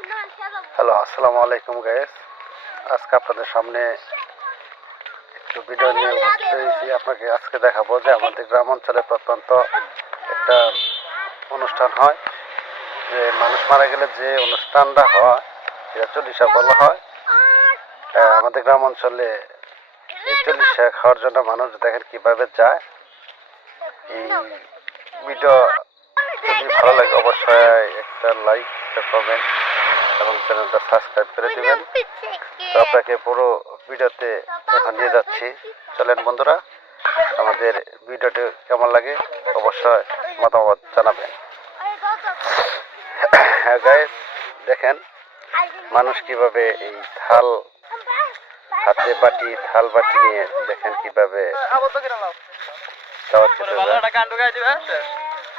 Hello, আসসালামু আলাইকুম guys. আজকে আপনাদের সামনে একটু ভিডিও নিয়ে উপস্থিত হয়েছি। আপনাকে আজকে দেখাবো যে আমাদের গ্রাম অঞ্চলে প্রত্যন্ত একটা অনুষ্ঠান হয়, যে মানুষ মারা গেলে যে অনুষ্ঠানটা হয় সেটা চল্লিশা বলা হয়। আমাদের গ্রাম অঞ্চলে এই চল্লিশা খাওয়ার জন্য মানুষ দেখেন কিভাবে যায়। এই ভিডিও যদি ভালো লাগে অবশ্যই একটা লাইক, একটা কমেন্ট এবং চ্যানেলটা সাবস্ক্রাইব করে দিবেন। তো আপনাকে পুরো ভিডিওতে এখন নিয়ে যাচ্ছি। চলেন বন্ধুরা, আমাদের ভিডিওটি কেমন লাগে অবশ্যই মতামত জানাবেন। হ্যাঁ গাইস, দেখেন মানুষ কিভাবে এই থাল হাতে বাটি থাল বাটি নিয়ে দেখেন কিভাবে দাওয়াত খেতে যায়।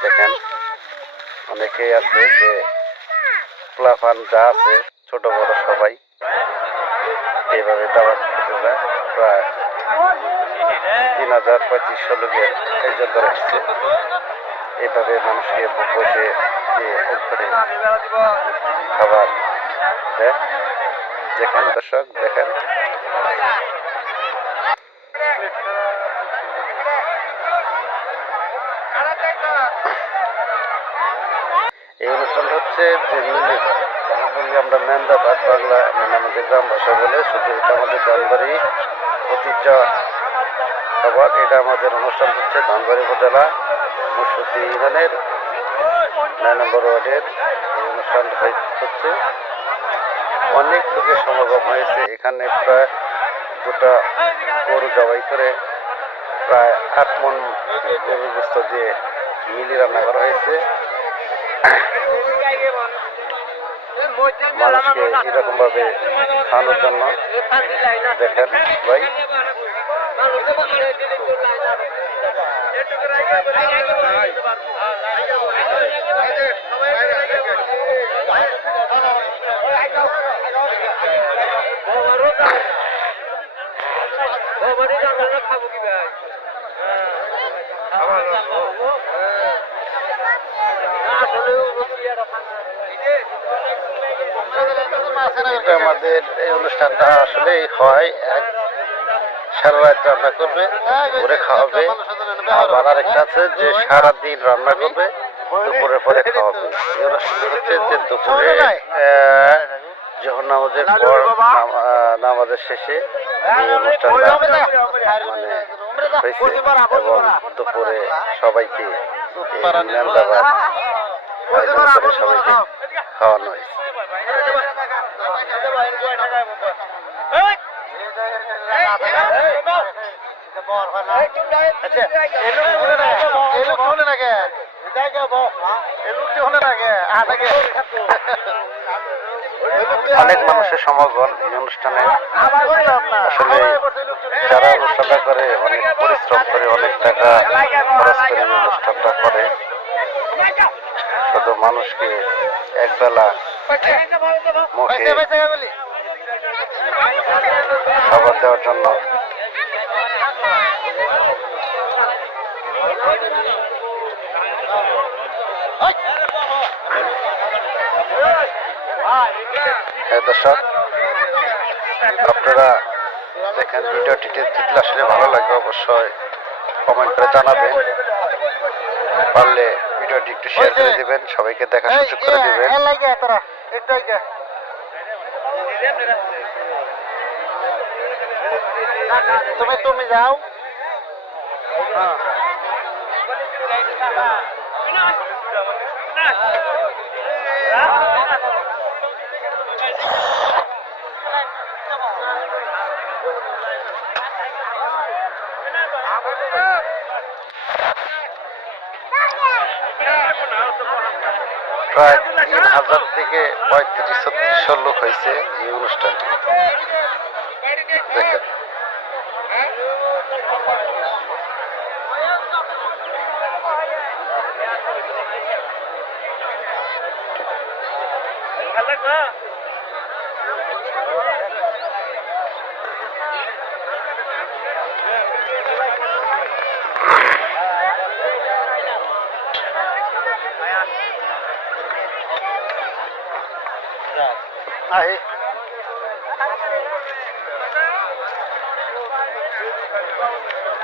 দেখেন অনেকেই আছে যে প্লাফান যা আছে ছোট বড় সবাই এইভাবে দাওয়াত খেতে যায়। প্রায় 3000-3500 লোকের আয়োজন করা হচ্ছে। এইভাবে মানুষকে বসে করে খাবার দেয়। দেখেন দর্শক, দেখেন এই অনুষ্ঠানটা হচ্ছে যে বলি আমরা মেন্দাবাদ বাংলা, মানে আমাদের গ্রাম ভাষা বলে, শুধু এটা আমাদের ধানবাড়ি ঐতিহ্য খাবার। এটা আমাদের অনুষ্ঠান হচ্ছে ধানবাড়ি উপজেলা মুর্শিদি ইউনিয়নের 9 নম্বর ওয়ার্ডের এই অনুষ্ঠান হচ্ছে। অনেক লোকের সমাগম হয়েছে এখানে। প্রায় 2টা গরু জবাই করে প্রায় 8 মণ গরুর গোস্ত দিয়ে মিলি রান্না করা হয়েছে। মানুষকে এরকম ভাবে খাওয়ানোর জন্য দেখেন ভাই। এটা আমাদের এই অনুষ্ঠানটা আসলেই হয়, সারা রাত রান্না করবে, ভোরে খাওয়াবে। আবার আরেকটা আছে যে সারাদিন রান্না করবে, দুপুরে পরে খাওয়াবে। এই অনুষ্ঠান হচ্ছে যে দুপুরে যখন নামাজের পর নামাজের শেষে এই অনুষ্ঠানটা মানে হয়েছে এবং দুপুরে সবাইকে মেন্দাবাদ আয়োজন করে সবাইকে খাওয়ানো হয়েছে। অনেক মানুষের সমাগম এই অনুষ্ঠানে। আসলে যারা অনুষ্ঠানটা করে অনেক পরিশ্রম করে, অনেক টাকা খরচ করে অনুষ্ঠানটা করে, শুধু মানুষকে একবেলা মুখে খাবার দেওয়ার জন্য। হ্যাঁ দর্শক, আপনারা দেখেন ভিডিওটি দেখলে আসলে ভালো লাগবে, অবশ্যই কমেন্ট করে জানাবেন। পারলে ভিডিওটি একটু শেয়ার করে দিবেন, সবাইকে দেখার সুযোগ করে দিবেন। তুমি যাও। প্রায় 3000 থেকে 3500 লোক হয়েছে এই অনুষ্ঠানে। দেখেন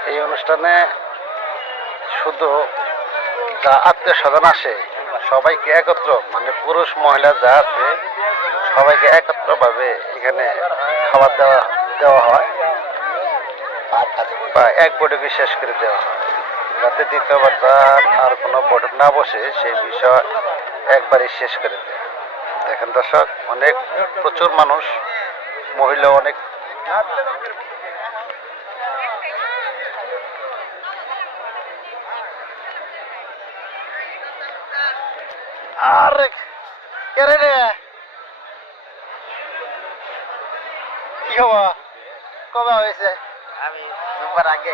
এই অনুষ্ঠানে শুধু যা আত্মীয় স্বজন আসে সবাইকে একত্র মানে পুরুষ মহিলা যা আছে সবাইকে একত্রভাবে এখানে খাবার দেওয়া হয় বা এক বৈঠকে শেষ করে দেওয়া হয় যাতে দ্বিতীয়বার আর কোনো বৈঠক না বসে সেই বিষয় একবারই শেষ করে দেয়। দেখেন দর্শক, অনেক প্রচুর মানুষ, মহিলা অনেক। আরে কে রে কি খবর? কবে হয়েছে? আমি দুবার আগে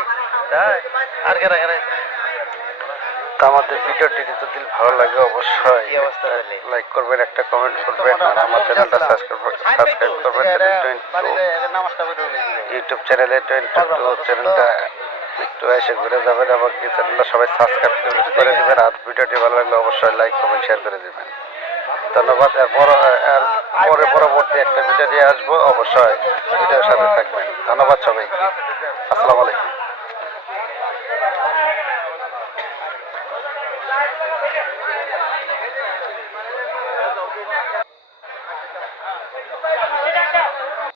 আর কে রে? তো আমাদের ভিডিওটি যদি ভালো লাগে অবশ্যই কি অবস্থা তাহলে? লাইক করবেন, একটা কমেন্ট করবেন, আর আমার চ্যানেলটা সাবস্ক্রাইব করবেন। ইউটিউব চ্যানেলে 22 চ্যানেলটা একটু এসে ঘুরে যাবেন এবং কি চ্যানেলটা সবাই সাবস্ক্রাইব করে দেবেন, আর ভিডিওটি ভালো লাগলে অবশ্যই লাইক কমেন্ট শেয়ার করে দেবেন। ধন্যবাদ। এর পরবর্তী একটা ভিডিও নিয়ে আসবো, অবশ্যই ভিডিওর সাথে থাকবেন। ধন্যবাদ সবাইকে। আসসালামু আলাইকুম।